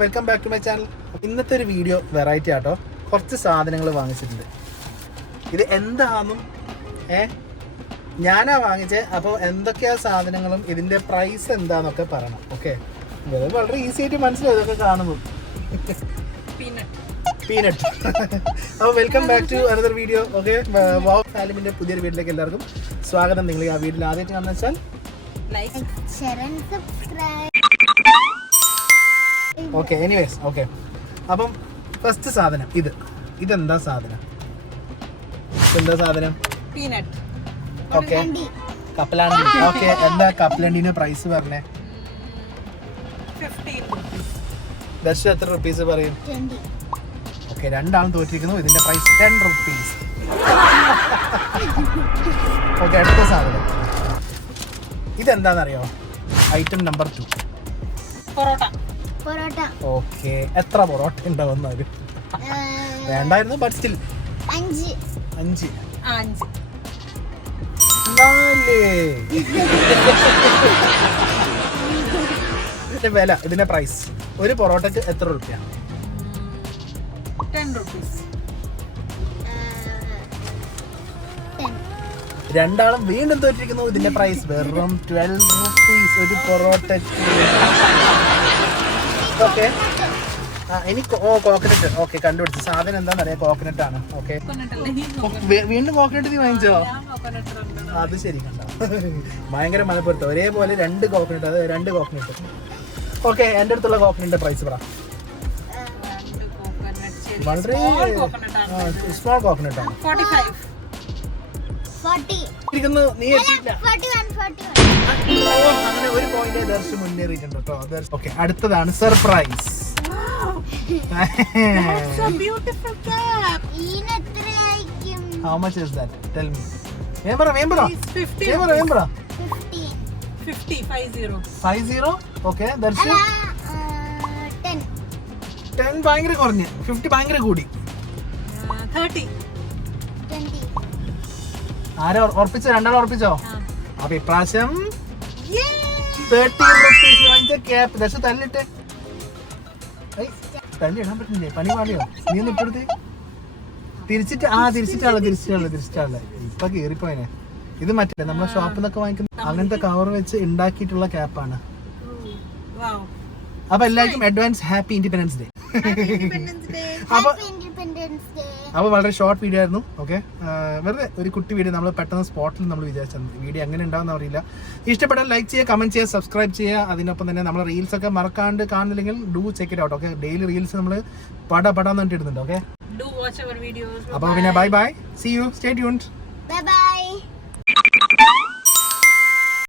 Welcome back to my channel. ഇന്നത്തെ ഒരു video variety ആട്ടോ. കുറച്ച് സാധനങ്ങൾ വാങ്ങിച്ചിട്ടുണ്ട്. ഇത് എന്താണെന്നും ഞാനാ വാങ്ങിച്ചത്. അപ്പോൾ എന്തൊക്കെയാ സാധനങ്ങളും ഇതിൻ്റെ പ്രൈസ് എന്താണെന്നൊക്കെ പറയണം. ഓക്കെ, ഇത് വളരെ ഈസി ആയിട്ട് മനസ്സിലാവും ഇതൊക്കെ കാണുന്നു. പീനട്ട്. അപ്പോൾ welcome back to another video. Okay, wow സാലിമിൻ്റെ പുതിയൊരു വീട്ടിലേക്ക് എല്ലാവർക്കും സ്വാഗതം. നിങ്ങൾ ആ വീട്ടിൽ ആദ്യമായിട്ട് കാണുന്ന വെച്ചാൽ like, share and subscribe. Okay, anyways. Okay, അപ്പം ഫസ്റ്റ് സാധനം ഇതെന്താ സാധനം? എന്താ സാധനം? പീനട്ട്. ഓക്കെ, കപ്പലണ്ടി. ഓക്കെ, എന്താ കപ്പലണ്ടിന്റെ പ്രൈസ് പറഞ്ഞേ? 15 rupees. ദർശനം എത്ര റുപ്പീസ് പറയും? 20. ഓക്കെ, രണ്ടാളും തോറ്റിരിക്കുന്നു. ഇതിന്റെ പ്രൈസ് 10 rupees. ഓക്കെ, അടുത്ത സാധനം ഇതെന്താണെന്നറിയോ? Item number 2, parotta. ഓക്കെ, എത്ര പൊറോട്ട ഉണ്ടാവുന്ന ഒരു വേണ്ടായിരുന്നു, ബട്ട് സ്റ്റിൽ 5. 5. 4. ഇതിന്റെ വില, ഇതിന്റെ പ്രൈസ് ഒരു പൊറോട്ടക്ക് എത്ര റുപ്യ? 10 rupees. 10. രണ്ടാളും വീണ്ടും തോറ്റിരിക്കുന്നു. ഇതിന്റെ പ്രൈസ് വെറും 12 rupees ഒരു പൊറോട്ടക്ക്. ഓക്കെ, എനിക്ക് കോക്കനട്ട്. ഓക്കെ, കണ്ടുപിടിച്ചു. സാധനം എന്താണെന്നറിയാം, കോക്കനട്ട് ആണ്. ഓക്കെ, വീണ്ടും കോക്കനട്ട് നീ വാങ്ങിച്ചോ? അത് ശരി, കണ്ടോ? ഭയങ്കര മനപ്പൊരുത്തം. ഒരേപോലെ 2 കോക്കനട്ട്, അത് 2 കോക്കനട്ട്. ഓക്കെ, എൻ്റെ അടുത്തുള്ള കോക്കനട്ടിന്റെ പ്രൈസ് പറ. വളരെ സ്മോൾ കോക്കനട്ട് ആണ്. 45. 40. നീ എത്തിയില്ല. 41. അങ്ങനെ ഒരു പോയിന്റ് ദർശനം മുന്നേറിയിട്ടുണ്ട് കേട്ടോ. ഓക്കെ, അടുത്തതാണ് surprise. That's a beautiful cap. ഈനെത്രയായിരിക്കും? How much is that? Tell me. വേമ്പറ. 50. 50. Okay, ദർശനം 10. 10 ഭയങ്കര കുറഞ്ഞ്, 50 ഭയങ്കര കൂടി. 30. 20. ആരോ ഉറപ്പിച്ചോ? രണ്ടാളും ഉറപ്പിച്ചോ? അപ്പൊ ഇപ്രാവശ്യം 30 rupees വാങ്ങിച്ച ക്യാപ്പ്. ദർശനം തല്ലിട്ട് തല്ലിടാൻ പറ്റില്ലേ? പണി പാടിയോ? നീ ഒന്ന് ഇട്ടെടുത്ത് തിരിച്ചിട്ടാളെ ഇപ്പൊ കേറിപ്പോയനെ. ഇത് മറ്റേ നമ്മളെ ഷോപ്പിൽ നിന്നൊക്കെ വാങ്ങിക്കുന്ന അങ്ങനത്തെ കവർ വെച്ച് ഉണ്ടാക്കിയിട്ടുള്ള ക്യാപ്പാണ്. Wow. അപ്പൊ എല്ലാവർക്കും അഡ്വാൻസ് ഹാപ്പി ഇൻഡിപെൻഡൻസ് ഡേ. അപ്പൊ വളരെ ഷോർട്ട് വീഡിയോ ആയിരുന്നു. ഓക്കെ, വെറുതെ ഒരു കുട്ടി വീഡിയോ. നമ്മൾ പെട്ടെന്ന് സ്പോട്ടിൽ നമ്മൾ വിചാരിച്ചത് വീഡിയോ എങ്ങനെ ഉണ്ടാവുന്ന അറിയില്ല. ഇഷ്ടപ്പെട്ടാൽ ലൈക്ക് ചെയ്യുക, കമന്റ് ചെയ്യുക, സബ്സ്ക്രൈബ് ചെയ്യുക. അതിനൊപ്പം തന്നെ നമ്മൾ റീൽസ് ഒക്കെ മറക്കാണ്ട് കാണുന്നില്ലെങ്കിൽ do check it out. Okay, daily reels നമ്മൾ പടാന്ന് പറഞ്ഞിട്ട് ഇടുന്നുണ്ട്. Okay, Do watch our videos. അപ്പൊ പിന്നെ bye, see you, stay tuned. Bye bye.